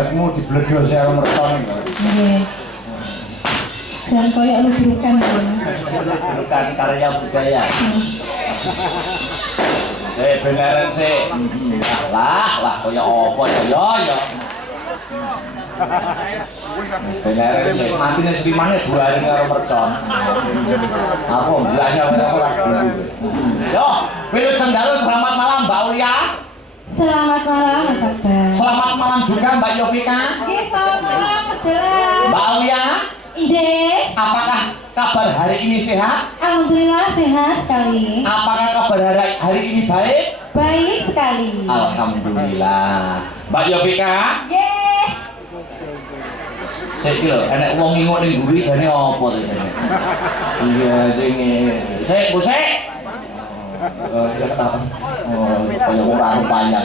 Sagedmu dibledos karo merton iki. Nggih. Dan koyo ludukan pun. Ludukan karya budaya. Beneran sih. Lah koyo apa ya. Beneran sih. Mantine Srimane buaring karo mercon. Apa belanya ora dulu. Yo, Wilujeng selamat malam Mbak Ulia. Selamat malam Mas Abang. Selamat malam juga Mbak Yovika. Oke, selamat malam Mas Dela. Mbak Ulia. Ide. Apakah kabar hari ini sehat? Alhamdulillah sehat sekali. Apakah kabar hari ini baik? Baik sekali. Alhamdulillah. Mbak Yovika. Yeay. Saya kira, enak uang ngingok ning guri jane apa to jane? Iya, sing busek. Kayak orang panjang.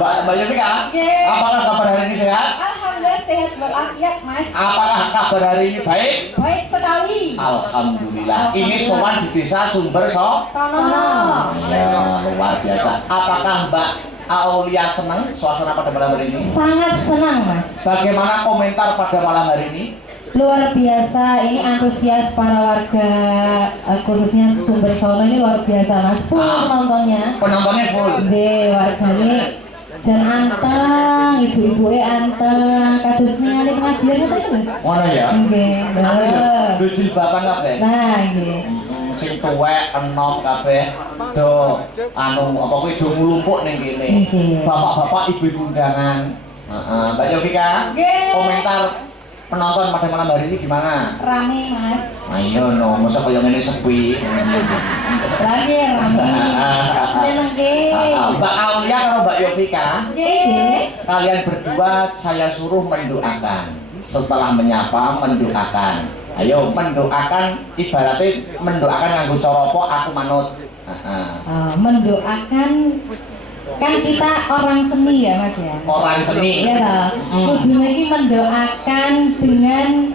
Mbak Yovika. Apakah kabar hari ini sehat? Alhamdulillah sehat walafiat, Mas. Apakah kabar hari ini baik? Baik sekali. Alhamdulillah. Ini sowan di desa Sumber Sono. Ya, luar biasa. Apakah Mbak Aulia senang suasana pada malam hari ini? Sangat senang, Mas. Bagaimana komentar pada malam hari ini? Luar biasa, ini antusias para warga khususnya Sumber Sono ini luar biasa, Mas. Full penontonnya. Penontonnya full. Warganya jan anteng, ibu-ibu anteng, kadusnya ini pengajian itu itu. Mana ya? Nggih. Lho jilbaban kabeh. Nah, nggih. Sing tuwek enom kabeh do anu apa kuwi do nglumpuk ning kene. Bapak-bapak, ibu-ibu undangan. Heeh, Mbak Yovika. Komentar penonton pada malam hari ini gimana? Rame, Mas. Ayo no, masa kaya ngene sepi. Lagi rame. Mbak Aulia karo Mbak Yovika. Nggih. Kalian berdua saya suruh mendoakan. Setelah menyapa mendoakan. Ayo mendoakan, ibaratnya mendoakan nganggo cara apa aku manut. Mendoakan kan kita orang seni ya, Mas ya. Orang seni. Iya toh. Kudune iki mendoakan dengan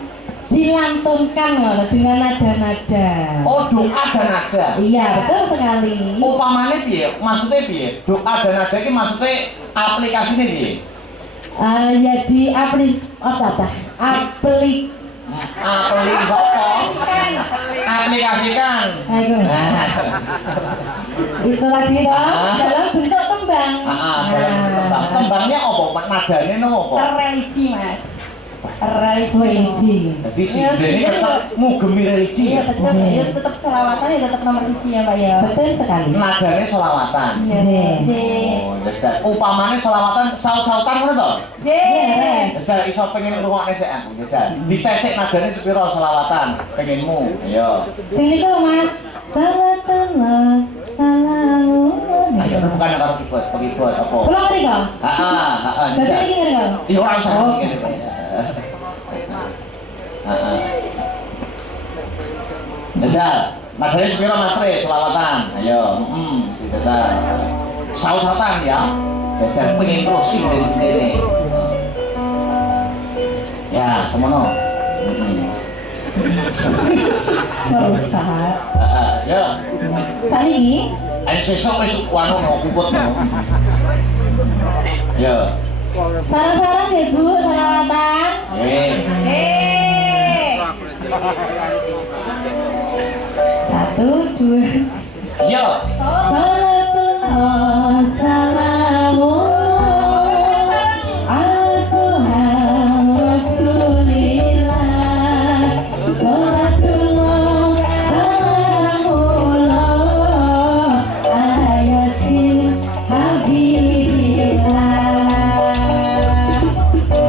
dilantunkan loh, dengan nada-nada. Oh, doa dan nada. Iya, betul sekali. Upamane piye? Maksudnya piye? Doa dan nada iki maksudnya aplikasinya piye? Ya di aplikasikan. Itu tadi toh dalam bentuk tembang. Tembangnya apa? Nadane no apa? Religi, Mas. Religi. Jadi ini tetap mugemi religi ya? Ya tetap selawatan ya, tetap nomor 1 ya Pak ya. Betul sekali. Nadane selawatan. Iya. Upamane selawatan saut-sautan ngono to? Nggih. Jajal iso pengen ngrungokne sik aku, jajal. Ditesek nadane sepiro selawatan pengenmu. Ayo. Sing niku Mas. Salawatullah salamu. Ayo bukan karo keyboard apa? Kula ngerti kok? Heeh. Berarti iki ngerti kok? Ya ora usah ngene Pak. Jajal, nadane sepiro Mas Tri selawatan. Ayo, jajal. Saut-sautan ya. Jajal pengen terus sing dari sini. Ya, semono. Enggak usah. Ya. Saniki? Ayo sesuk wis wanu no kuput no. Ya. Sarang-sarang ya Bu, selawatan. Satu, dua. Yo. Salatullah salamu ala Tuhan Rasulillah. Salatullah salamullah ala Yasin Habibillah.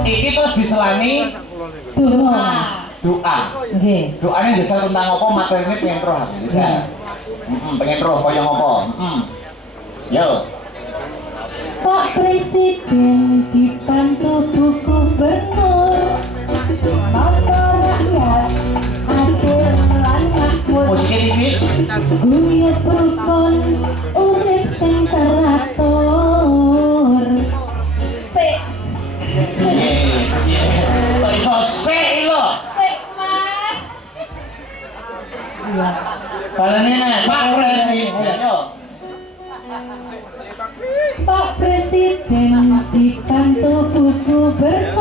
Iki terus diselani doa. Oke. Doanya jajal tentang apa materinya pengen roh. Jajal. Pengen roh kaya apa? Yo. Pak Presiden dibantu Bu Gubernur, Bapak rakyat adil lan makmur, Musiknya tipis. guyub rukun urip sing teratur. Sik. Kok iso sik lho. Sik, Mas. Iya. Balane nek Pak Presiden yo. Pak Presiden dibantu Bu Gubernur,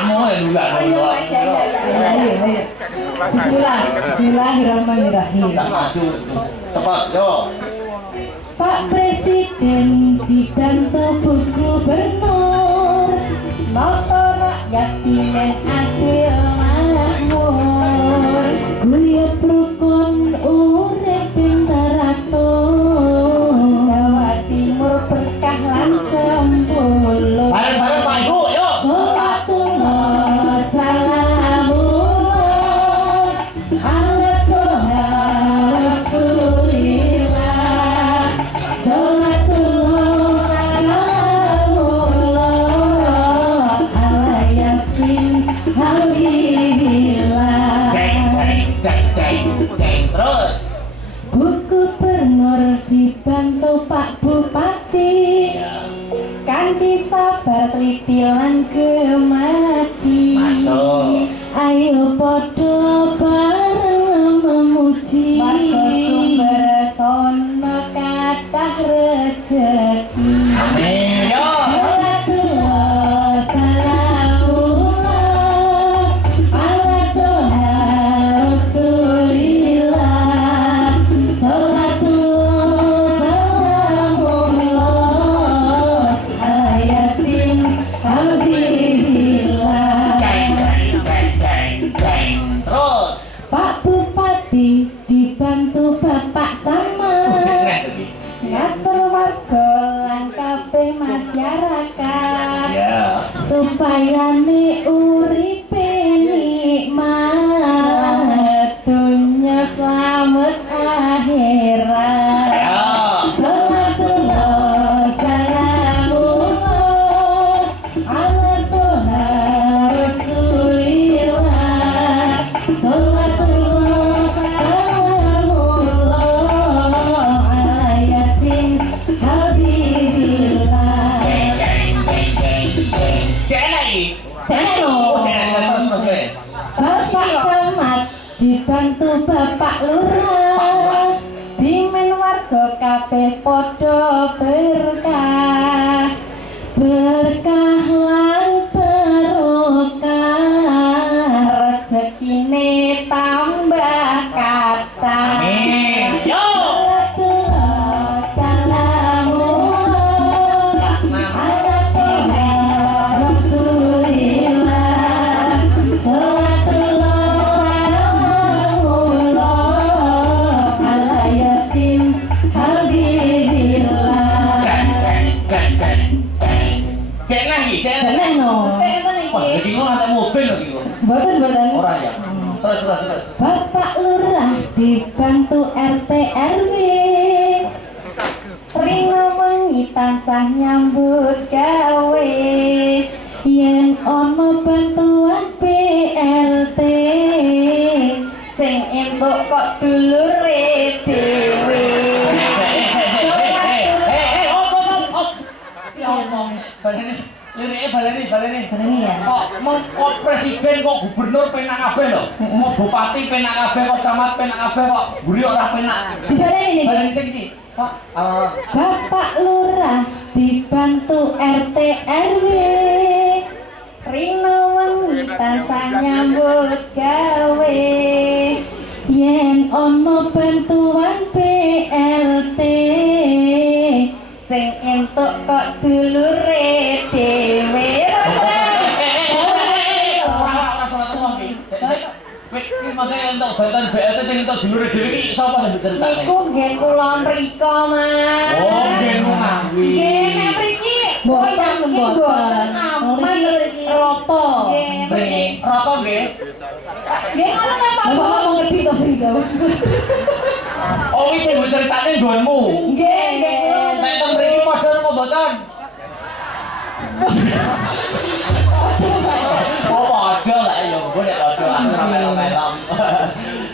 kamu yang dulu. Ayo. Bismillahirrahmanirrahim. Tak maju. Cepat, yo. Pak Presiden dibantu Bu Gubernur, noto rakyat dinen adil makmur, guyub rukun urip teratur, Jawa Timur berkah lan sempurna. Bareng-bareng Pak Ibu, yuk. Sholatullah salamullah ala toha rasulillah. Sholatullah salamullah ala yasin habibillah. Ceng. Terus. Bu Gubernur dibantu Pak Bupati, kanthi sabar teliti lan gemati. Masuk. Ayo podo bareng memuji, marga sumber sono kathah rejeki. Amin, yo. Sholatullah salamullah ala toha rasulillah. Sholatullah salamullah ala yasin habibillah. Ceng. Terus. Pak Bupati dibantu Bapak Camat, ngatur warga lan kabeh masyarakat, Ya. supaya uripe nikmat, dunya slamet akhirat. Ya. Sholatullah salamullah ala toha rasulillah. Sholatullah salamullah ala yasin habibillah. Ceng lagi. Seno. Terus. Bapak Camat dibantu Bapak Lurah, bimbing warga kabeh padha berkah, berkah lan barokah, rezekine tambah kathah. Amin. Yo. Sholatullah salamullah ala toha rasulillah. Sholatullah salamullah ala yasin habibillah. Ceng lagi. Seneng no. Wah, jadi ngono ada mobil lagi kok. Boten. Ora ya. Terus. Bapak Lurah dibantu RT RW, rino wengi tansah nyambut gawe, yen ana bantuan BLT, sing entuk kok dulure dhewe. Baleni. Baleni ya? Kok presiden kok gubernur penak kabeh lho. Kok bupati penak kabeh, kok camat penak kabeh, kok mburi ora penak. Dibaleni Baleni niki. sing iki. Pak, Bapak Lurah dibantu RT RW, rino wengi tansah nyambut gawe, yen ana bantuan BLT, sing entuk kok dulure dhewe. Iki maksudnya untuk bantuan BLT sing entuk dulure dhewe iki sapa sing diceritake? Niku nggih kula mriko, Mas. Oh, nggih ngawi. Nggih, nek mriki boten aman mriki. Roto. Nggih, mriki. Roto nggih. Nggih, ngono napa Pak? Ngomong ngerti to sing jawab. Oh, iki sing diceritake nggonmu. Nggih, nggih kula. Nek teng mriki padha apa mboten? Oh, padha lah ya, mbok nek padha aku ora melok-melok.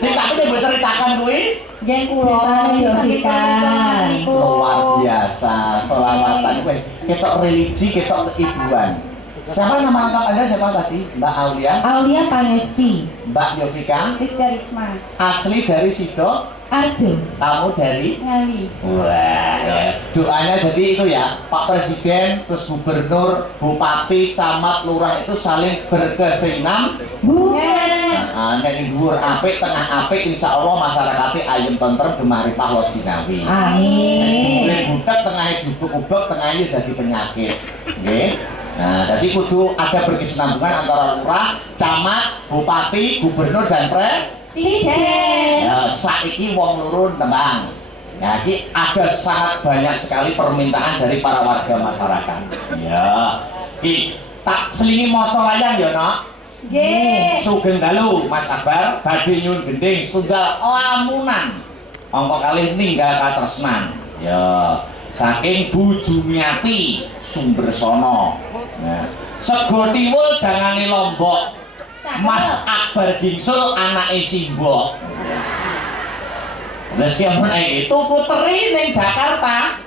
Sing tapi sing mbok ceritakan kuwi Nggih kula sampeyan luar biasa. Sholawatan kuwi ketok religi, ketok keibuan. Siapa nama lengkap Anda siapa tadi? Mbak Aulia? Aulia Pangesti. Mbak Yovika? Rizka Risma. Asli dari Sido? Arjo. Kamu dari? Ngawi. Wah, ya. Doanya jadi itu ya, Pak Presiden, terus gubernur, bupati, camat, lurah itu saling berkesinambungan. Nek dhuwur apik, tengah apik, insya Allah masyarakatnya ayem tentrem gemaripah lo jinawi. Amin. Nek butek tengahnya jubuk-ubek, tengahnya jadi penyakit. Nggih. Nah, jadi kudu ada berkesinambungan antara lurah, camat, bupati, gubernur dan Presiden. ya, saiki wong loro tembang. Nah, ini ada sangat banyak sekali permintaan dari para warga masyarakat. Ya, iki tak selingi maca layang ya, Nak. Nggih. Sugeng dalu Mas Akbar badhe nyuwun gending setunggal lamunan. Angka kalih ninggal katresnan. Ya, saking Bu Jumiati Sumbersono. Nah, sego tiwul jangane Lombok. Mas Akbar Gingsul anake Simbok. Wis kiamun iki tuku teri ning Jakarta.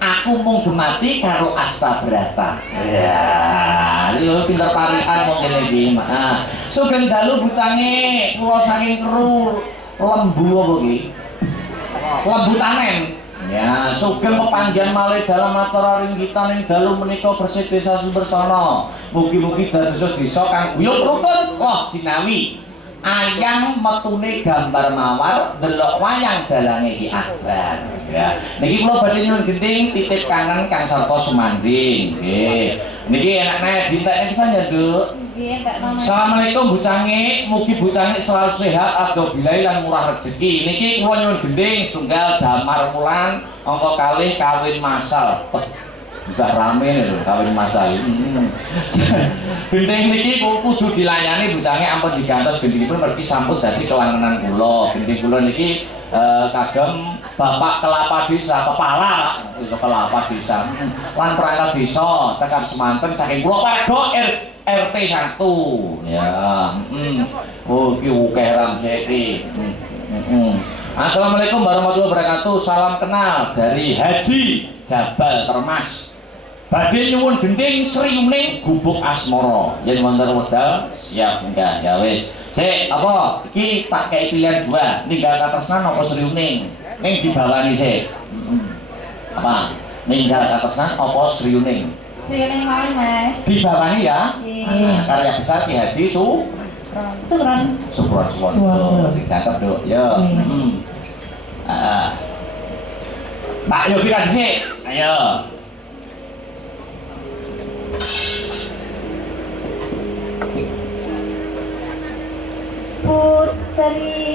Aku mung gemati karo Astabrata. Ya, lho pinter parikan wong kene iki. Heeh. Sugeng dalu bucange kula saking Keru Lembu apa iki? Lembu Tanen. Ya, sugeng pepanggihan malih dalam acara ringgitan ing dalu menika Persik Desa Sumbersono. Mugi-mugi dados desa kang guyub rukun loh jinawi. Ayang metune gambar mawar delok wayang dalange Ki Akbar. Ya, niki kula badhe nyuwun gending titip kangen Kang Sarto Sumanding. Nggih. Niki enakne dintekne pisan ya, Nduk. Nggih, Mbak Mama. Assalamualaikum Bu Cangi, mugi Bu Cangi selalu sehat, ado bilai lan murah rezeki. Niki kula nyuwun gending setunggal damar wulan angka kalih kawin masal. Udah rame lho kawin masal. Gending niki kudu dilayani Bu Cangi ampun digantos gendingipun mergi sampun dadi kelangenan kula. Gending kula niki kagem Bapak Kelapa Desa, kepala Pak, Kelapa Desa. Lan perangkat desa cekap semanten saking kula Pargo RT 1 ya. Oh ki akeh ramseki. Assalamualaikum warahmatullahi wabarakatuh. Salam kenal dari Haji Jabal Termas. Badhe nyuwun gending sriuning gubuk asmara. Yen wonten wedal siap enggak ya wis. Sik apa iki tak kei pilihan dua, ninggal katresnan apa sriuning? Ning dibawani sik. Apa? Ninggal katresnan apa sriuning? Sriuning mawon, Mas. Dibawani ya. Nggih. Karya besar Ki Haji Sukron. Sukron Suwondo. sing cakep, Duk. Yo. Heeh. Pak Yofi kan sik. Ayo. Putri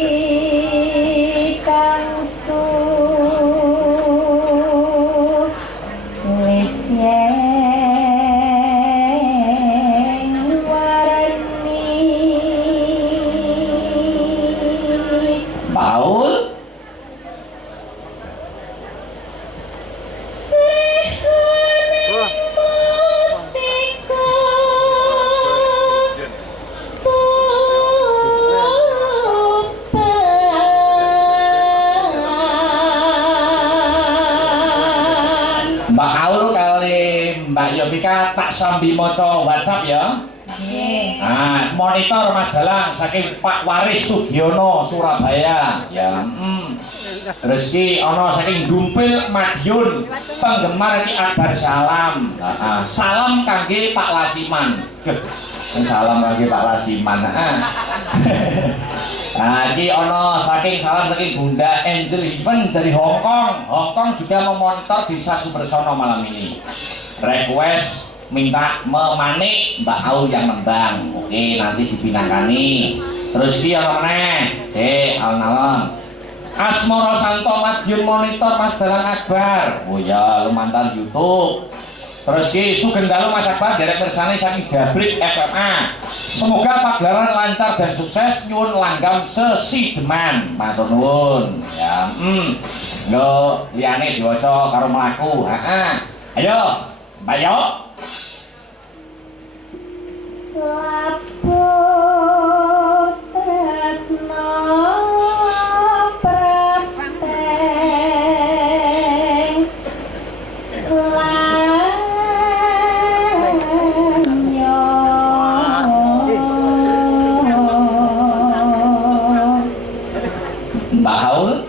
kang wis yen warani Paul Mbak Aul kali Mbak Yovika tak sambil moco WhatsApp ya. Nggih. Nah, monitor Mas Dalang saking Pak Waris Sugiono Surabaya ya. Terus ki ono saking Gumpil Madiun penggemar Ki Akbar Salam. Salam kangge Pak Lasiman. Salam kangge Pak Lasiman. Nah, ini ono saking salam saking Bunda Angel Heaven dari Hong Kong. Hong Kong juga memonitor Desa Sumbersono malam ini. Request minta memanik Mbak Aul yang nembang. Oke, nanti dipinangkani. Terus ini ono meneh. Alon-alon. Asmoro Santo Madiun monitor Mas Dalang Akbar. Oh ya, lu mantan YouTube. Terus ki sugeng dalu Mas Akbar derek mirsani saking Jabrik FMA. Semoga pagelaran lancar dan sukses, nyuwun langgam sesideman. Matur nuwun. Ya, lho liyane diwaca karo mlaku. Ayo, Mbak Yo. Laput tresno prapteng Mbak Haul.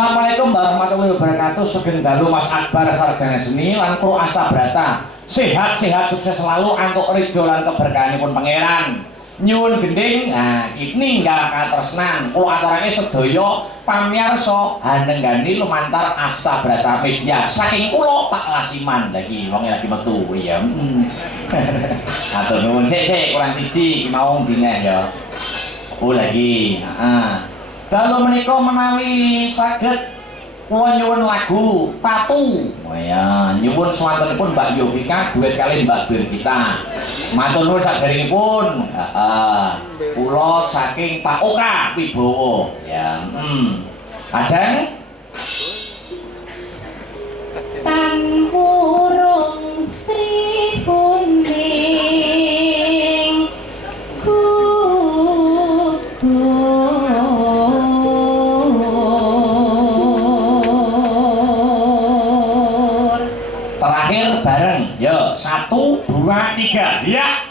Assalamualaikum warahmatullahi wabarakatuh. Sugeng dalu Mas Akbar sarjana seni lan Pro Astabrata. Sehat-sehat sukses selalu antuk ridho lan keberkahanipun pangeran. Nyuwun gending, nah iki ninggal katresnan. Kula aturake sedaya pamirsa hanenggani lumantar Astabrata Media. Saking kula Pak Lasiman. Lagi wong lagi metu ya. Atur nuwun sik kurang siji iki mau dineh ya. Oh lagi. Heeh. Dalu menika menawi saged kula nyuwun lagu Tatu. Oh ya, nyuwun swantenipun Mbak Yovika duet kali Mbak Birgita. Matur nuwun saderengipun. Heeh. Kula saking Pak Oka Wibowo. Ya, Ajeng Tanpurung Sri Kuning terakhir bareng. Yo, 1 2 3. Ya.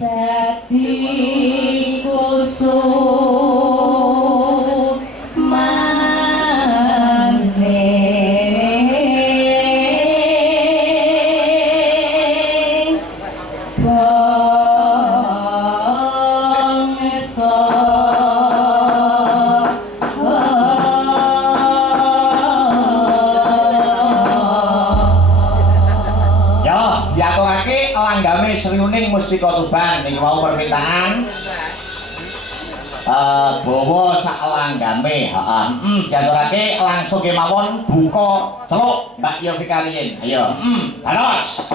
dadi kusuk maning bangsa Yo, diaturake langgame Sriuning Mustika Tuban niki wau permintaan. Bawa sak langgame, heeh. Diaturake langsung kemawon buka celuk Mbak Yovika riyin. Ayo, dados.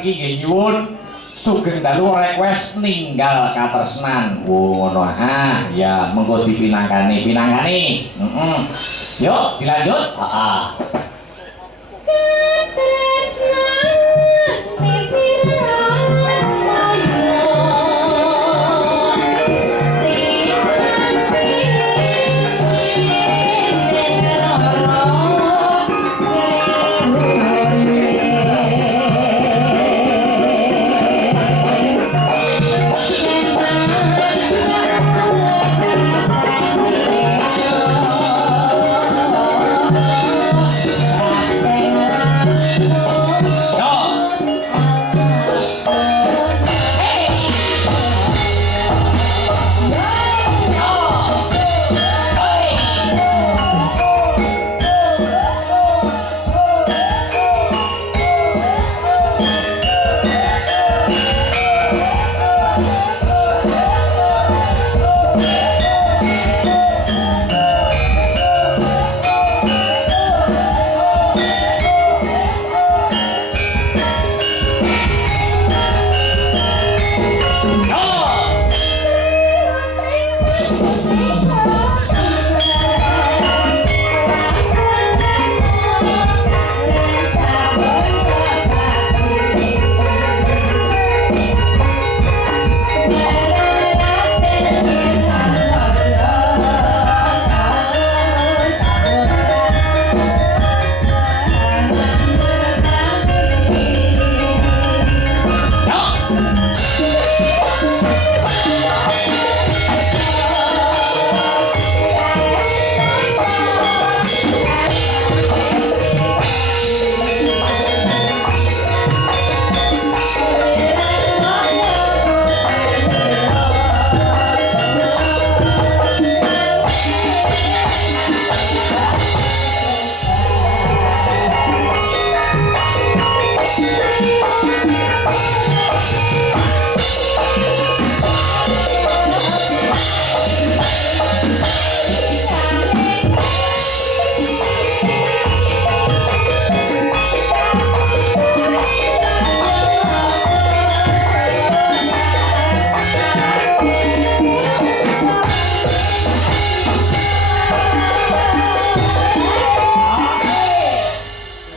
Iki nggih nyuwun sugeng dalu request ninggal katresnan. Ngono. Ya mengko dipinangkani. Yuk dilanjut. Heeh.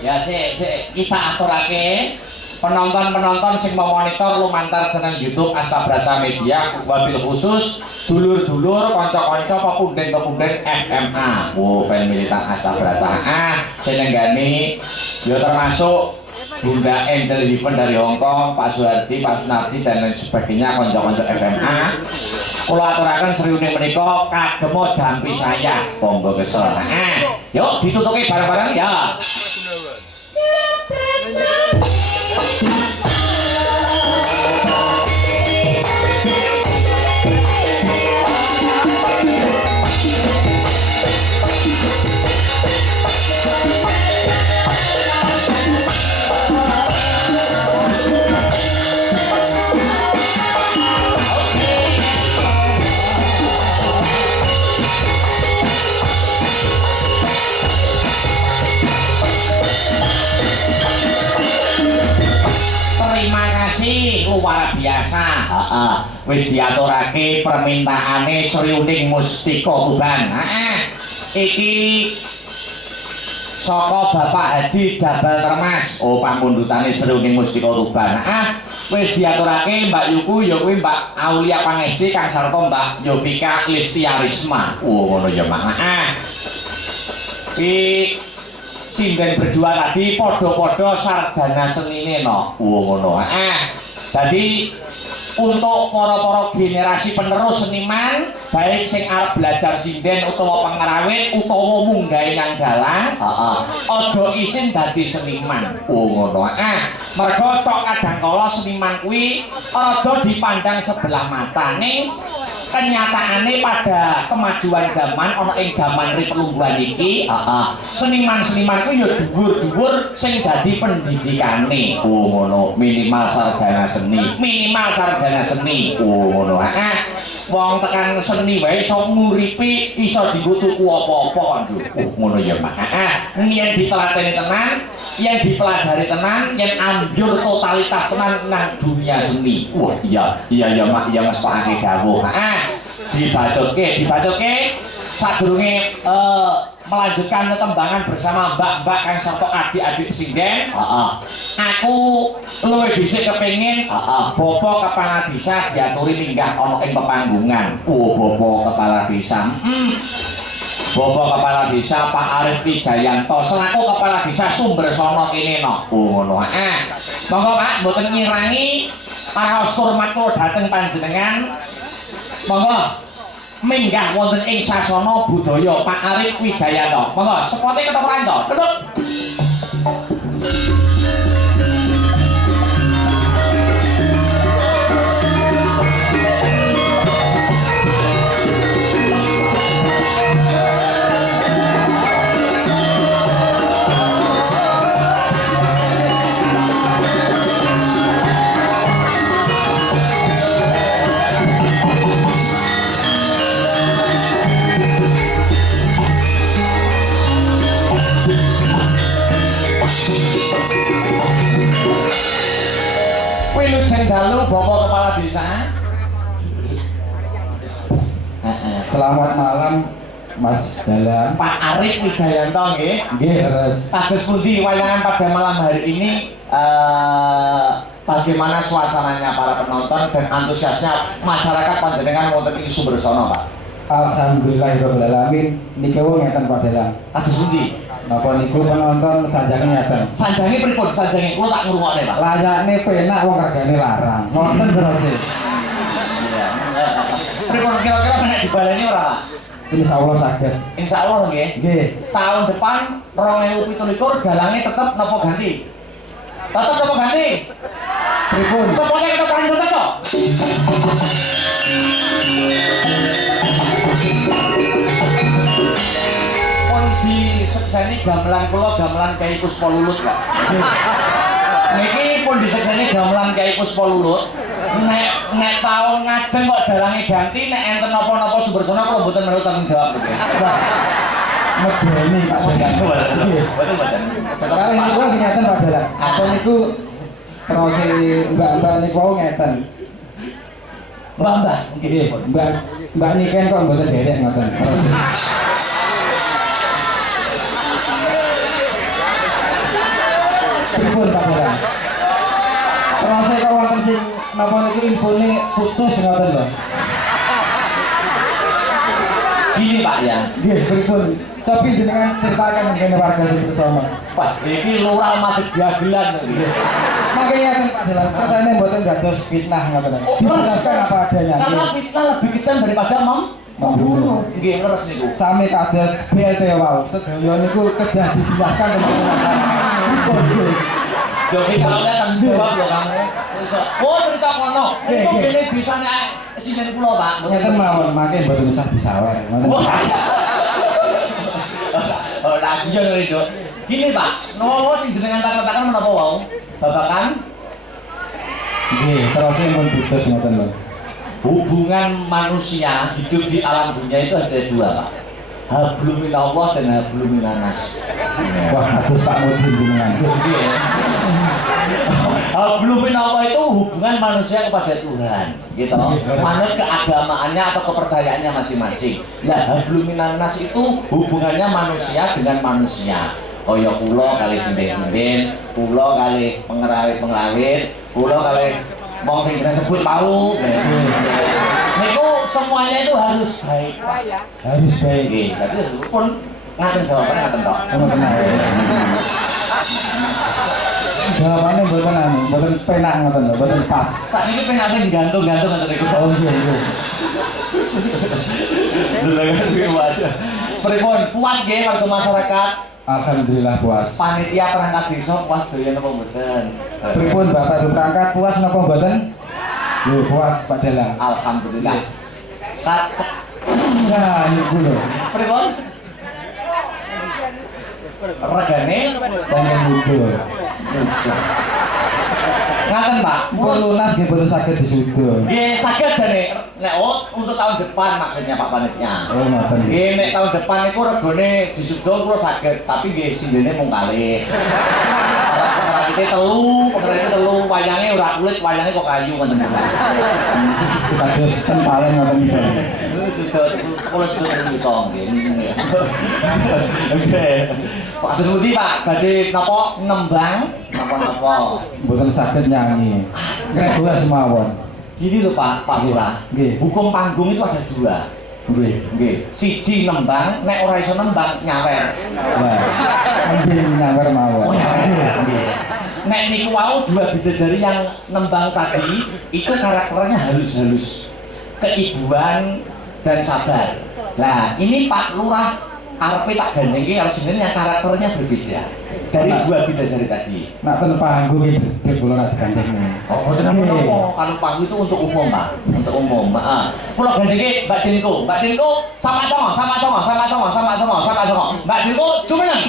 Ya kita aturake penonton-penonton sing mau monitor lumantar channel YouTube Astabrata Media, wabil khusus dulur-dulur, kanca-kanca pepunden-pepunden FMA. Fan militan Astabrata. Senenggani ya termasuk Bunda Angel Heaven dari Hongkong, Pak Suhardi, Pak Sunardi dan lain sebagainya, kanca-kanca FMA. Kula aturaken seriune menika kagemo jampi saya. Monggo kesel. Yuk ditutuki bareng-bareng ya. Luar biasa. Wis diaturake permintaane Sriuning Mustika Tuban. Iki saka Bapak Haji Jabal Termas. Pamundhutane Sriuning Mustika Tuban. Wis diaturake Mbak Yuku ya kuwi Mbak Aulia Pangesti kang sarta Mbak Yovika Listiarisma. Ngono ya Mak. Sinden berdua tadi podo-podo sarjana senine no. Ngono. Jadi untuk para generasi penerus seniman baik sing arep belajar sinden utawa pengrawit utawa munggahe nang dalang, aja isin dadi seniman. Ngono. Mergo cok kadangkala seniman kuwi rada dipandang sebelah mata ning kenyataane pada kemajuan zaman ana ing zaman ripelungguhan iki, seniman-seniman kuwi ya dhuwur-dhuwur sing dadi pendidikane. Ngono, minimal sarjana seni, minimal sarjana seni. Ngono. Wong tekan seni wae iso nguripi, iso dienggo tuku apa-apa kok, ngono ya, Mak. Yen ditelateni tenan, yen dipelajari tenan, yen ambyur totalitas tenan nang dunia seni. Wah, iya Mak, iya Mas Pak Ake dawuh. Dibacoke sadurunge melanjutkan ketembangan bersama mbak-mbak kang sarta adik-adik sinden. Aku luwih dhisik kepengin Bapak Kepala Desa diaturi minggah ana ing pepanggungan. Bapak Kepala Desa. Bapak Kepala Desa Pak Arif Wijayanto selaku Kepala Desa Sumbersana kene no. Ngono. Monggo Pak, mboten ngirangi para hormat kula dhateng panjenengan. Monggo minggah wonten ing sasana budaya Pak Arif Wijayanto. Monggo sepote ketoprak to. Duduk. Dalu Bapak Kepala Desa. Selamat malam Mas Dalam. Pak Arif Wijayanto nggih. Nggih, terus. Kados pundi wayangan pada malam hari ini, bagaimana suasananya para penonton dan antusiasnya masyarakat panjenengan wonten ing Sumbersana, Pak? Alhamdulillahirabbil alamin. Niki wong ngeten Pak Dalam. Kados pundi? Napa niku penonton sanjange ngeten. Sanjange pripun? Sanjange kula tak ngrungokne, Pak. Layakne penak wong regane larang. Ngoten terus. Pripun kira-kira nek dibaleni ora, Pak? Insyaallah saged. Insyaallah nggih. Nggih. Tahun depan 2017 dalange tetep napa ganti? Tetep napa ganti? Pripun? Semuanya kita panggil saja. Pun di sekseni gamelan kula gamelan Kyai Puspolulut, Pak. Niki pun di sekseni gamelan Kyai Puspolulut. Nek taun ngajeng kok dalange ganti, nek enten napa-napa Sumbersana kula mboten menawi tanggung jawab niki. Medeni Pak Dalam. Nggih. Mboten. Kali niku ngeten Pak Dalam. Atau niku terus mbak-mbak niku wau ngeten. Mbak, nggih. Mbak niken kok mboten derek ngoten. Pripun Pak Lurah? Terus kok wonten sing napa niku infone putus ngoten lho. Gini Pak ya. Nggih, pripun? Tapi jenengan ceritakan kene warga sing bersama. Pak, ini lurah masih jagelan. Makanya kan Pak Dalang, rasanya mboten dados fitnah ngoten. Dijelaskan apa adanya. Karena fitnah lebih kejam daripada membunuh. Nggih, leres niku. Sami kados BLT wau, sedaya niku kedah dijelaskan teman-teman. Jadi kalau kan jawab loh kamu. Oh cerita kono. Itu gini desane sinen kula Pak. Ngeten mawon, mangke mboten usah disawer. Oh, tak iya itu. Gini Pak, nopo sing jenengan takon-takon menapa wau? Babakan nggih, terus pun putus ngoten lho. hubungan manusia hidup di alam dunia itu ada dua Pak. Hablum minallah dan hablum minanas. Wah, atus Pak Mudin jenengan. Hablum minallah itu hubungan manusia kepada Tuhan, gitu. Mana keagamaannya atau kepercayaannya masing-masing. Nah, hablum minanas itu hubungannya manusia dengan manusia. Kaya kula kali sinden-sinden, kula kali pengerawit, kula kali wong sing jeneng sebut mau. Niku semuanya itu harus baik. Harus baik. Nggih, dadi pun ngaten jawabannya ngaten tok. Jawabannya mboten anu, mboten penak ngoten lho, mboten pas. Sakniki penake gantung-gantung ngoten niku. Oh iya iya. Pripun puas nggih warga masyarakat? Alhamdulillah puas. Panitia perangkat desa puas doyan apa mboten? Pripun Bapak Duh perangkat puas napa mboten? Lho puas Pak Dalang. Alhamdulillah. Nah, niku lho. Pripun? Regane Pengen mudul. ngaten Pak. Pun lunas nggih boten saged disudul. Nggih saged jane nek untuk tahun depan maksudnya Pak Panitia. Oh ngoten. Nggih nek tahun depan niku regane disudul kula saged, tapi nggih sindene mung kalih. Pengrajine telu, wayange ora kulit, wayange kok kayu ngoten Pak. Kados tempalen ngoten niku. Sudah kula sudah terbuka nggih. Oke. Pak Agus Budi Pak, badhe napa nembang napa-napa. Mboten saged nyanyi. Kredula semawon. Gini loh Pak Lurah. Nggih. Hukum panggung itu ada dua. Nggih. Nggih. Siji nembang, nek ora iso nembang nyawer. Wah. Nggih nyawer mawon. Oh nyawer. Nek niku wau dua bidadari yang nembang tadi itu karakternya halus-halus. Keibuan dan sabar. Nah, ini Pak Lurah arepe tak gandengke karo sinten yang karakternya berbeda dari dua bidadari tadi. Nak ten panggung iki kula ora digandeng. Oh, boten napa-napa. Kalau panggung itu untuk umum, Pak. Untuk umum. Heeh. Kula gandengke Mbak Dinko. Mbak Dinko sama songo. Mbak Dinko jumeneng.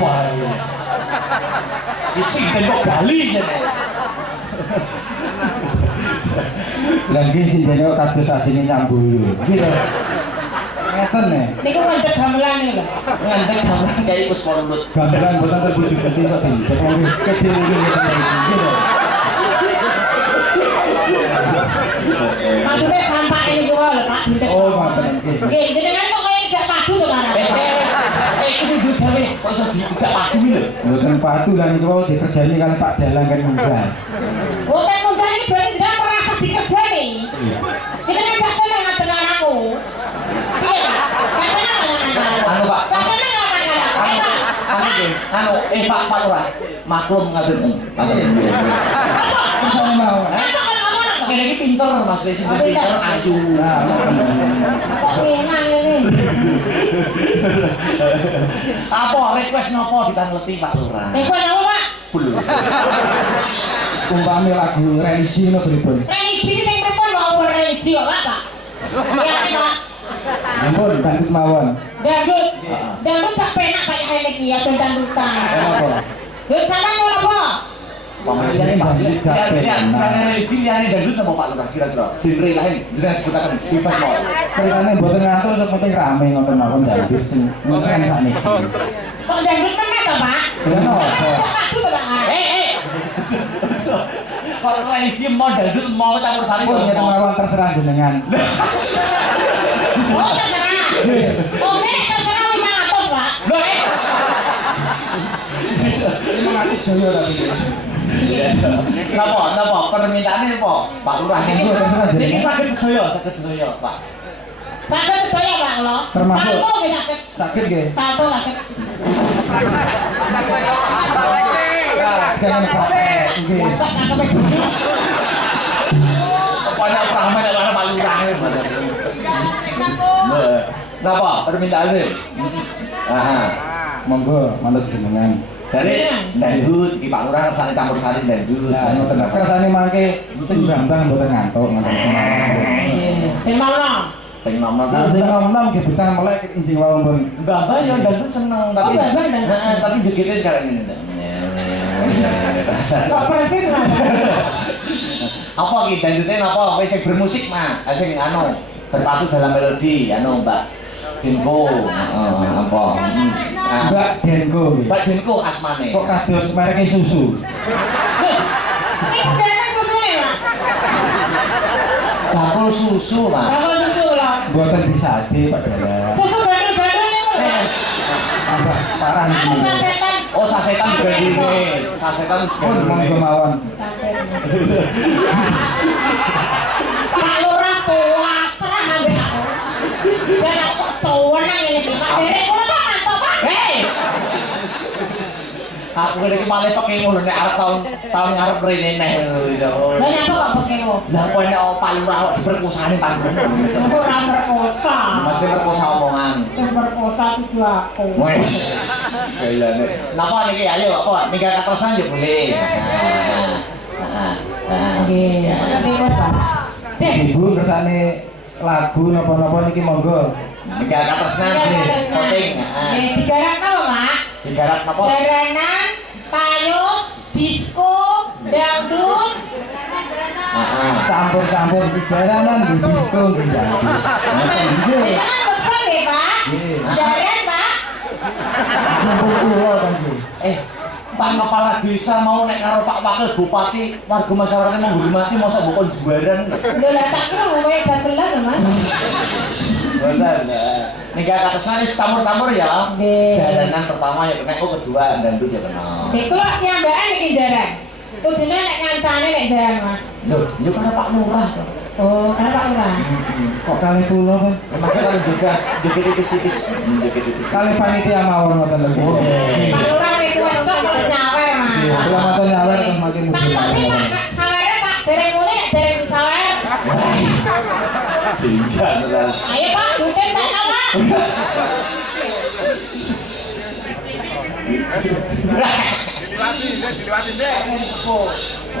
Wah. Isi tembok gali jane. Lah nggih sing dene kados ajine nyambulu. Gitu. Ngeten nih. Niku ngendhek gamelan lho. Ngandeng gamelan kayak iku spolut. Gamelan boten terbujuk-bujuk kok iki. Jadi kecil iki ngeten iki. Maksudnya sampah ini juga lho Pak. Oh, ngoten nggih. Nggih, jenengan kok kaya jak padu to Pak. Iku sing duwe kok iso dijak padu lho. Mboten padu lan niku dikerjani kali Pak Dalang kan munggah. Bukan mudah ini berarti jenengan merasa dikerjani. Jenengan gak seneng dengan aku. Iya, gak seneng dengan aku. Anu Pak. Gak seneng dengan aku. Pak Lurah. Maklum ngaten. Kesane mau. Kene iki pinter Mas Desi, pinter ayu. Kok enak ini. Apa request nopo ditangleti Pak Lurah? Request apa Pak? Belum. Umpame lagu religi ngono pripun? Religi ini yang pripun mau religi kok Pak? Iya Pak. Ampun bandit mawon. Dangdut. Dangdut tak penak Pak yang iki ya dangdutan. Kenapa? Lho sampean ngono apa? Pemilihannya Pak. Religi liyane dangdut apa Pak Lurah kira-kira? Genre lain, jenengan sebutaken bebas mawon. Ceritane mboten ngantuk sok penting rame ngoten mawon dangdut sing ngene sakniki. Kok dangdut meneh to Pak? Kenapa? Padu to Pak? Kok religi mau dangdut mau campur sari Pun ya mawon terserah jenengan. Oh terserah. Oke terserah 500 Pak. Loh, 500 doyo tapi. Napa permintaannya apa? Pak Lurah niki saged sedaya, Pak. Sakit sedaya Pak lo. Termasuk- Salto nggih sakit. Sakit nggih. Salto sakit. Jangan sakit. Nggih. Cak cakep juga. Pokoknya ramai nek Pak Lurah Napa permintaannya? Ah, Monggo manut jenengan. jadi dangdut iki Pak Lurah kersane campur sari dangdut. Nah, ngoten lho. Kersane mangke sing bambang mboten ngantuk ngoten semangat. Sing mau Sing nom-nom Nah, sing nom-nom nggih betang melek injing wau pun. Mbak ya dangdut seneng tapi Mbak dangdut. Heeh, tapi jogetnya sekarang ini. kok persis Mas. Apa iki dangdutnya napa? Wis sing bermusik mah, sing anu berpatu dalam melodi anu Mbak Denko. Apa? Mbak Denko nggih. Mbak Denko asmane. Kok kados mereke susu. Ini udah susune Pak. Bakul susu, Pak. Bakul susu loh. Mboten disade Pak Dara. Susu bandel-bandel niku lho. Tambah parah Anu iki. sasetan. Oh, sasetan juga gini. Sasetan Pun monggo mawon. Pak Lurah pasrah ambek aku. Saya kok sewenang ini iki Pak. Derek kula Pak mantap Pak. Hei! Aku kira iki malah pakai ngono nek arep tahun ngarep rene neh lho. Lah nyapa kok pekeo? Lah kok nek Pak Lurah kok diperkosane Pak Lurah. Aku ora merkosa. Masih perkosa omongan. Sing merkosa itu aku. Wes. Kayane. Napa niki ayo apa minggat katrosan yo boleh. Nggih, ngerti kok Pak. Dek, Ibu kersane lagu napa-napa niki monggo. Minggat katrosan voting. digarap apa Pak? Digarap napa? Jaranan, payung, disko, dangdut. Campur-campur jaranan nggih disko nggih jadi. Ngoten nggih. Kita kan bekal ya Pak. Nggih. Jaran Pak. Campur kula kan nggih. Pak Kepala Desa mau nek karo Pak Wakil Bupati warga masyarakatnya menghormati masa bukan jembaran. Lho lah tak kira mau kayak dagelan lho Mas. Bener. Ninggal katesan wis campur-campur ya. Nggih. Jalanan pertama ya kena, kedua dangdut ya kena. Dek kula nyambakan iki jaran. Kudune nek kancane nek jaran Mas. Loh, yo karena Pak Lurah to. Oh, karena Pak Lurah. Kok kali kula kan? Masa kalau juga joget tipis-tipis, joget tipis. Kali panitia mawon ngoten lho. Pak Lurah request kok terus nyawer Mas. Nggih, kula matur nyawer ten makin Pak mugi. kok sih Pak sawere Pak dereng muni nek dereng disawer. Sehingga benar. Ayo Pak, duiten tak apa? Diliwatin deh.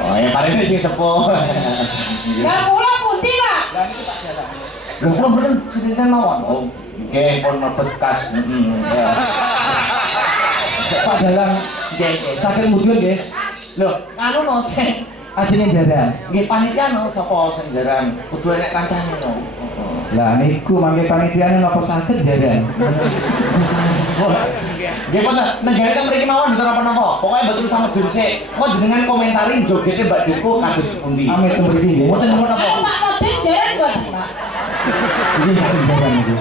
Oh, ya paling ini sing sepuh. Lah kula pundi Pak? Loh, kok mboten sinten mawon. Oh, nggih pun bekas. Ya. Pak Dalang Nggih. sakit mudhun nggih. Loh, anu no sing Ajine jaran. nggih panitia no sapa sing jaran kudu enek kancane no. Lah niku mangke panitiane napa saged jaran. Nggih Pak, negara kan mriki mawon mboten apa-apa. Pokoke betul sama dhisik. Kok jenengan komentari jogete Mbak Deko kados pundi. Amit mriki nggih. Mboten Ayo apa-apa. Pak Modin jaran buat Pak. Iki saged jaran niku.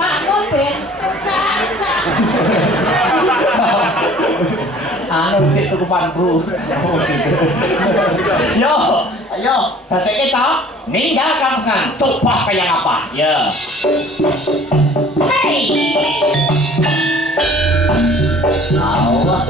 Pak Modin. Anu cek tuku fanbru. Yo, ayo, dateke ta? Ninggalkan pesan. Coba kayak apa? Ya. Hey. Allah.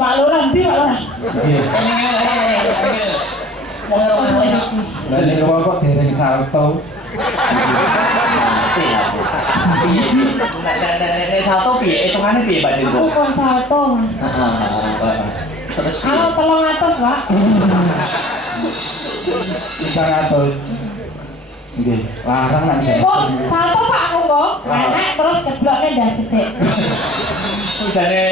Pak Lurah, ndi Pak Lurah? Lah ning rumah kok dereng salto. Nek salto piye? Hitungane piye Pak Jenderal? Aku kon salto, Mas. Terus Halo, 300, Pak. 300. Nggih, larang nek. Kok salto Pak aku kok. Nek terus jeblokne ndas sik. jane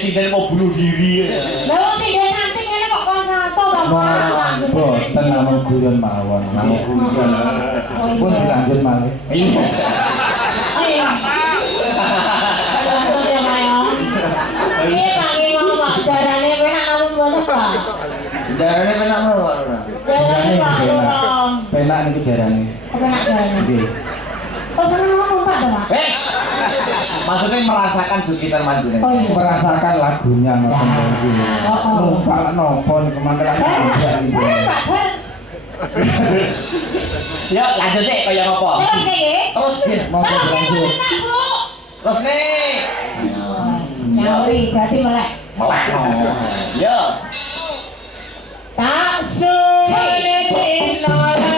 sinden mau bunuh diri. Lah wong sinden anting ngene kok kon salto Bapak. Boten namung guyon mawon. Namung guyon. Pun dilanjut malih. Iya. Iya. Lanjut ya, Mayo. Iya, Pak, iki mau Pak jarane penak namun mboten, Pak. Jarane penak lho, Pak. Jarane Pak Lurah. Penak niku jarane. Penak jarane. Nggih. Oh, seneng ngomong Pak, Pak. Maksudnya merasakan jukitan manjune. Oh iya. Merasakan lagunya ngoten niku. Numpak nopo niku mangkel Pak, Jar. Yuk lanjut sih kaya apa? Terus nggih. Terus Mau lanjut. terus nih. Nyauri, berarti melek. Melek no. Yo. Tak sumene tinola.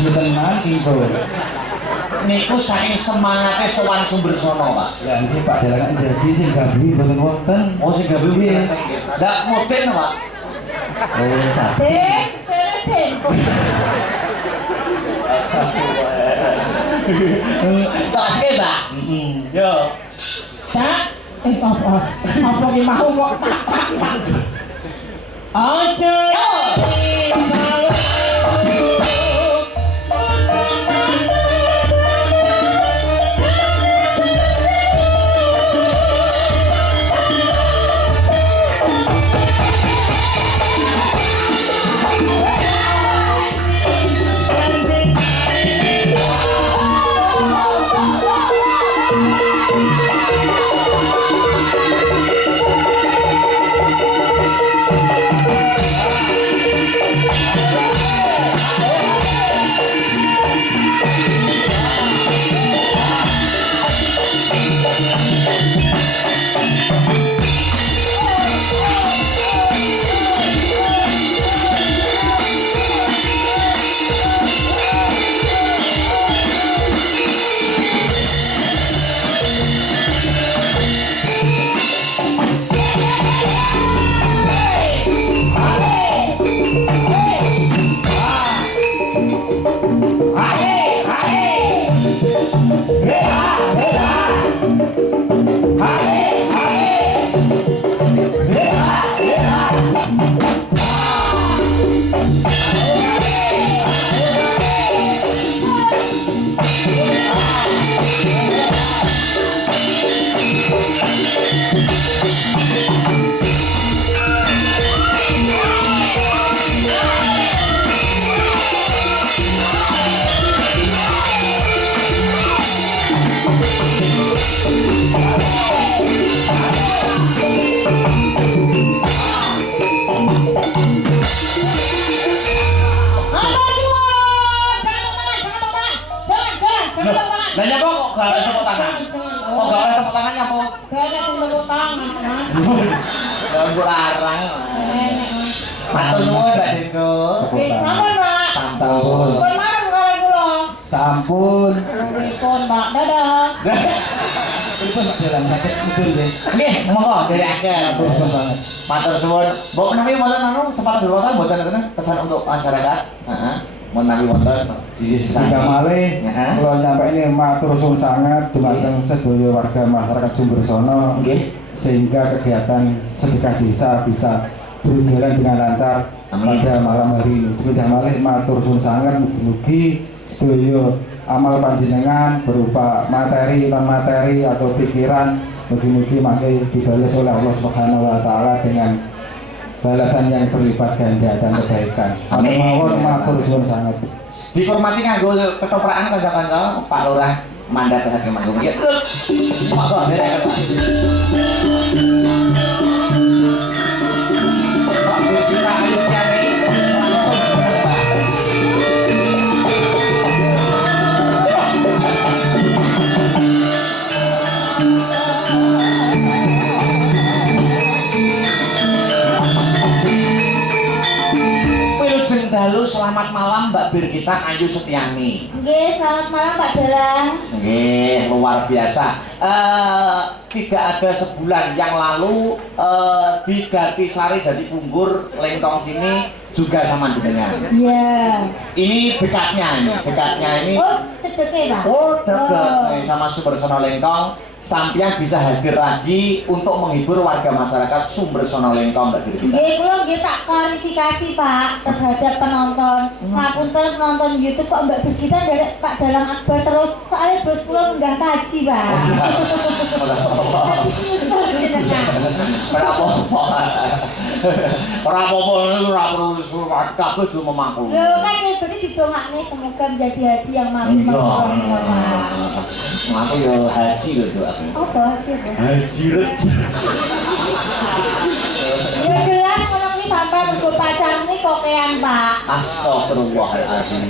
Jadi tenan itu. Niku saking semangatnya sowan sumber sono, Pak. Ya nggih Pak Dalangan jadi sing gabli mboten wonten. Oh sing gawe piye? Ndak mudin, Pak. Oh, satu. Den. Taske, Pak. Yo. Cak. Apa ki mau kok tak. Aja. Hey! gak oleh tepuk tangan? Oh gak oleh tepuk tangannya apa? Gak ada sumber utang, Mas. Gak gue larang. Matur nuwun Mbak Dengko. Sampun, Pak. Sampun. Pun marah karo kula. Sampun. Pripun, Pak? Dadah. Pripun Pak Dalang sakit mudun nggih. Nggih, monggo nderekaken. Pripun banget. Matur suwun. Mbok menawi wonten anu sempat berwonten mboten ngoten pesan untuk masyarakat. Heeh. Menawi wonten di sisane. Tiga malih, Heeh. kalau nyampe ini matur suwun sangat dumateng sedaya warga masyarakat Sumbersono, Nggih. sehingga kegiatan sedekah desa bisa berjalan dengan lancar Amin. pada malam hari ini. Sepeda malih matur suwun sangat mugi-mugi sedaya amal panjenengan berupa materi, non materi atau pikiran mugi-mugi mangke dibalas oleh Allah Subhanahu wa taala dengan balasan yang berlipat ganda dan kebaikan. Amin. Mawon matur suwun sangat. Dihormati nganggo ketoprakan kanca-kanca Pak Lurah mandat saking manggung. Ya. Monggo nderekaken Pak. Pak Birgita Ayusyani langsung Pak. Wilujeng dalu selamat malam Mbak Birgita Ayu Setiani. Nggih, selamat malam Pak Dalang. Nggih, luar biasa. Tidak ada sebulan yang lalu di Jatisari Jati Punggur Lengkong sini juga sama jenengan. Iya. Ini dekatnya ini. Oh, cedeke Pak. Oh, dekat Oh. nih sama Sumbersono Lengkong. Sampian bisa hadir lagi untuk menghibur warga masyarakat Sumbersono Lengkong Mbak Birgita. Nggih, kula nggih tak klarifikasi Pak terhadap penonton. Ngapunten penonton YouTube kok Mbak Birgita nderek Pak Dalang Akbar terus soalnya bos kula munggah kaji, Pak. Ora apa-apa. Ora apa-apa ora perlu surat kabeh do memangku. Lho kan ya berarti didongakne semoga menjadi haji yang mampu. Aku yo haji lho Dok. Apa sih? Haji ret. Ya jelas meneng iki sampai mergo pacarne kokean, Pak. Astagfirullahaladzim.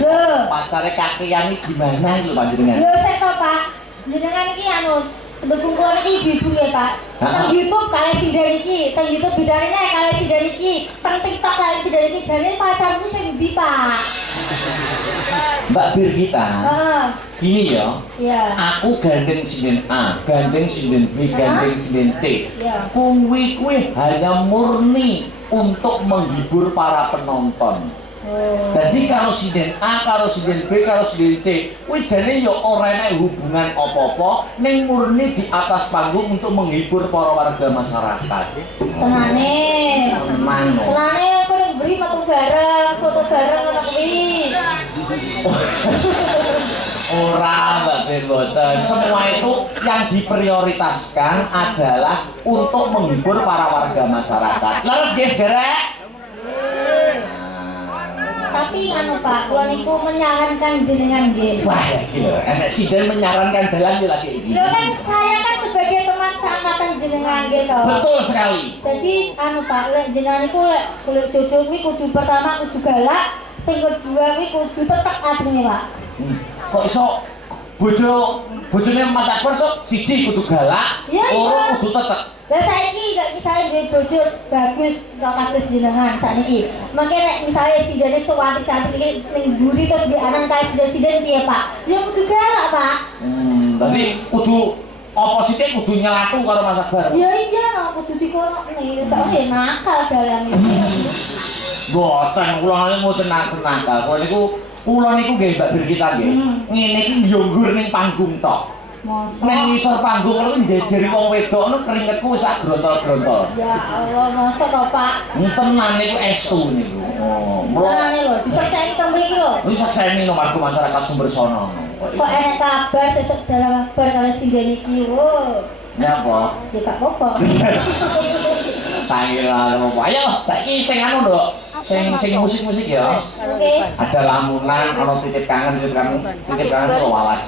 Lho. Pacare kakean iki gimana iki lho panjenengan? Lho sik to, Pak. Jenengan iki anu pendukung kula niki ibu-ibu ya, Pak. Teng YouTube kalih sindan iki, teng YouTube bidarine kalih sindan iki, teng TikTok kalih sindan iki. Jane pacarku sing ndi, Pak? Mbak Birgita, Ah, gini ya. iya. Aku gandeng sinden A, gandeng sinden B, gandeng sinden C. Iya. Kuwi hanya murni untuk menghibur para penonton. Oh. Jadi kalau sinden A, kalau sinden B, kalau sinden C, kuwi jane ya ora enek hubungan apa-apa, ning murni di atas panggung untuk menghibur para warga masyarakat. Tenane. Tenang. Tenane kok ning mburi metu bareng, foto bareng ngono kuwi. Ora Mbak Birgita, semua itu yang diprioritaskan adalah untuk menghibur para warga masyarakat. Leres guys, gerek. Tapi anu Pak, kula niku menyarankan jenengan nggih. Wah, gila. Enak sinden menyarankan dalan ya lagi ini. Lho kan saya kan sebagai teman seangkatan jenengan nggih to. Betul sekali. Jadi anu Pak, lek jenengan niku lek golek jodoh kuwi kudu pertama kudu galak, sing kedua kuwi kudu tetek atine, Pak. Kok iso bojone Mas Akbar sok siji kudu galak, Iya, iya. loro kudu tetek. Lah saiki nek misale duwe bojo bagus kok kados jenengan sakniki. Mangke nek misale sidane cantik-cantik iki ning mburi terus di anan kae sidan-sidan piye, Pak? Ya kudu galak, Pak. Berarti kudu oposite kudu nyelatu karo Mas Akbar. Ya iya, kudu dikonokne. Tak oleh nakal dalam iki. Boten kula mboten nakal. Kula niku nggih Mbak Birgita nggih. Ngene iki yo nggur ning panggung tok. Mosok. Nang ngisor panggung kula njejeri wong wedok nu keringetku sak grontol-grontol. Ya Allah, mosok to, Pak? Tenan niku estu niku. Oh, mula Tenane lho, disakseni to mriki lho. iki sakseni nomarku masyarakat Sumbersono. Kok enek kabar sesuk dalam kabar kali sindan iki. Wo. Nyapa? Ya gak apa-apa. Panggilan apa? Ayo, saiki sing anu, Nduk. Sing musik-musik ya. Oke. Ada lamunan, ana titip kangen, titip kangen kok awas.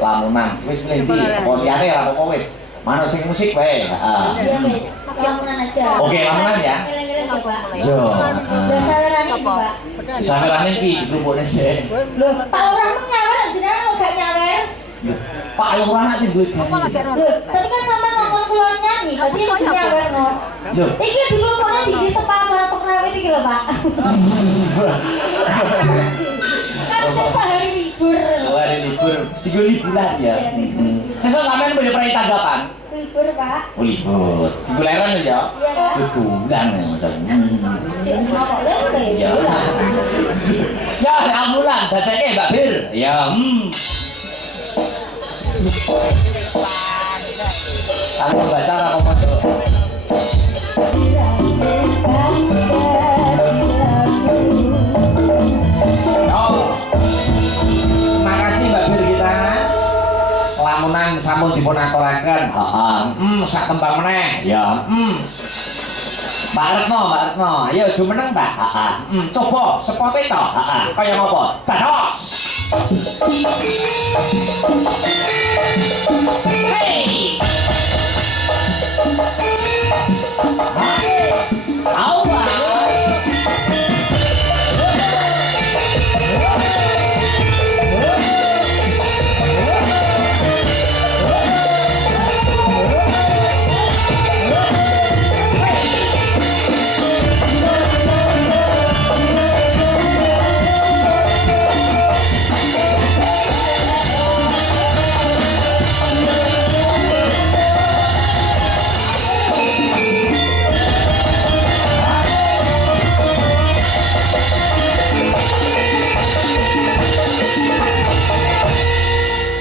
Lamunan. Wis mlendi, apa liyane ora apa-apa wis. Mana sing musik wae. Heeh. Iya, wis. Lamunan aja. Oke, lamunan ya. Ngeleng-ngeleng ya, Pak. Yo. Lah sawerane iki, Pak. Sawerane iki jrubukne sik. Loh, Pak orang menyawer jenengan kok gak nyawer? Pak Lurah sing duwe gawe. Loh, tadi kan sama ngomong keluar nyanyi, berarti yang punya Werno. Loh, Iki dikeluarkan di sepama pengrawit iki lho, Pak. Kan sehari libur. hari libur, 3 liburan ya. Sesuk sampean punya pernah tanggapan? Libur, Pak. Oh libur, bulan ya? Iya, Pak. Kedulan ya macam. Sik ngomong lho, Ya. Ya, ambulan, dateke Mbak Bir. Ya, Aku baca apa masuk? Makasih Mbak Bir kita. Lamunan sampun dipun aturaken. Heeh. Sak tembang meneh. Ya, Mbak Retno, ayo jumeneng Mbak. Heeh. Coba sepote to. Heeh. Kaya ngopo? Dados. Hey. Awas.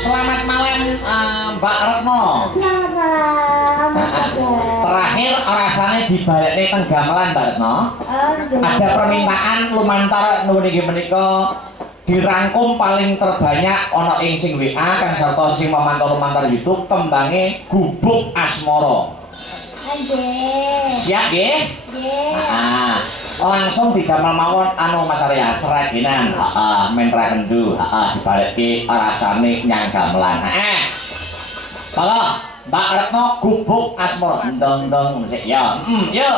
Selamat malam Mbak Retno. Selamat malam. Terakhir rasanya dibalekne teng gamelan Mbak Retno. Ada permintaan lumantar nuwun inggih menika dirangkum paling terbanyak ana ing sing WA kang sarta sing lumantar YouTube tembange Gubuk Asmara. Anjir. Siap nggih? Nggih. Langsung didamel mawon anu Mas Arya seragenan. Men rakendu, dibalekke rasane nyang gamelan. Monggo Mbak Retno Gubuk Asmara. Ndong-ndong sik ya. Yo.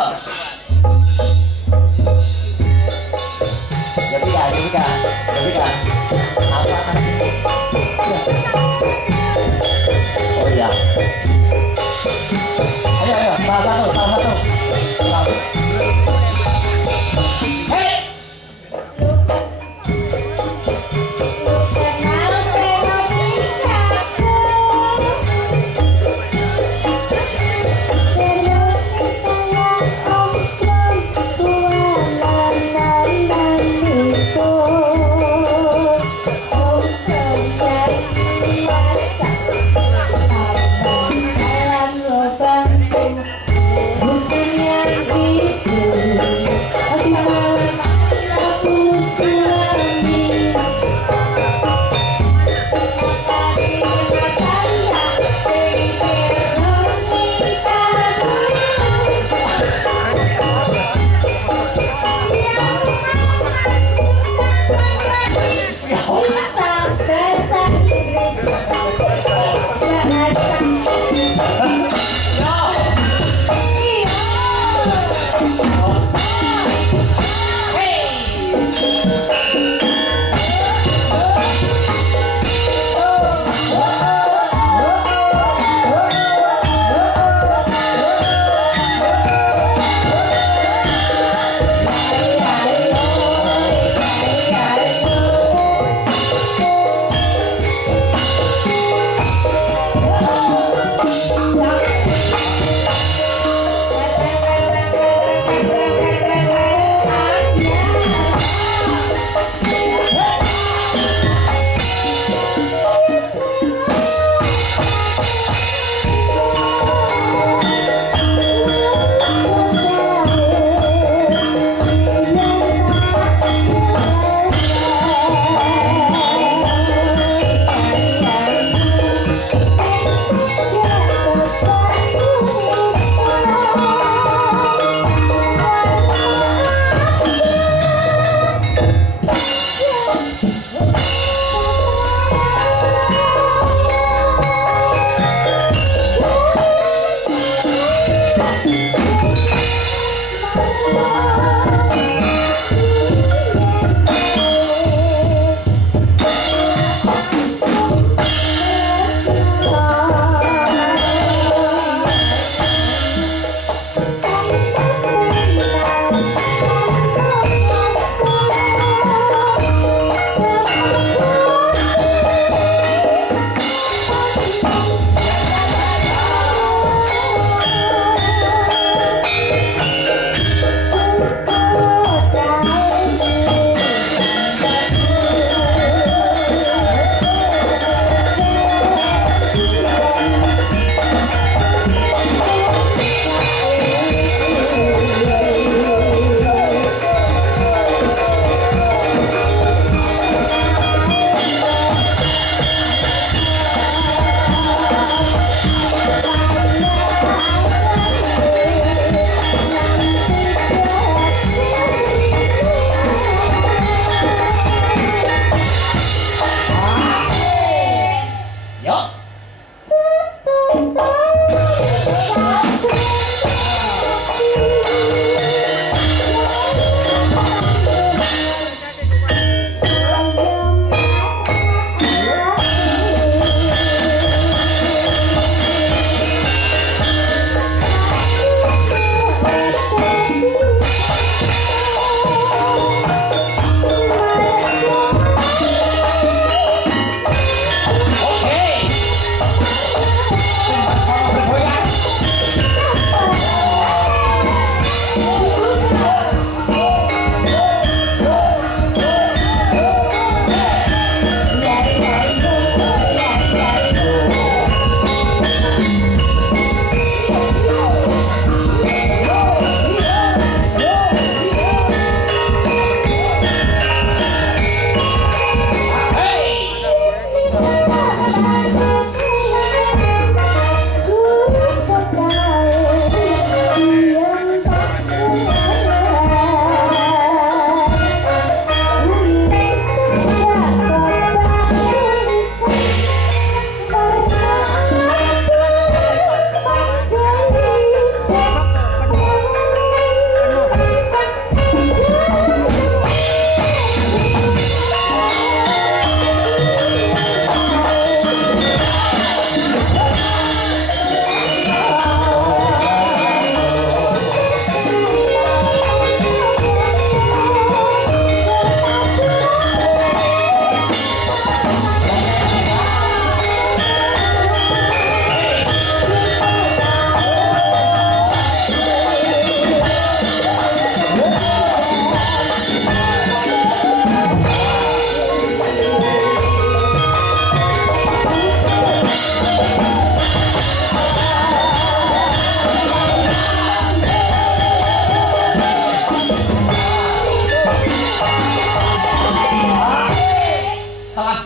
Jadi kan. Apa? Oh ya. Ayo, salah satu. Hei. Om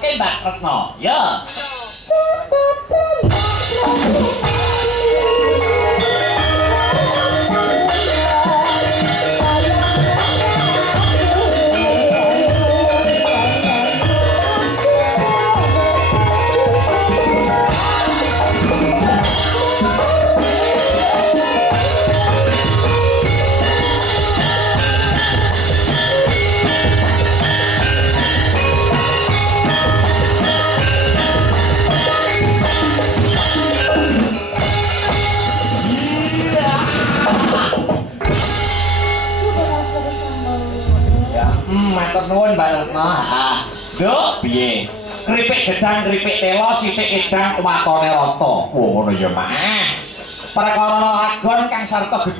ngrungokke Mbak Retno. Ya. Matur nuwun Mbak Retno. Nduk piye? Kripik gedang, kripik telo, sithik edang, watone rata. Ngono ya, Mak. Perkara ragon kang sarta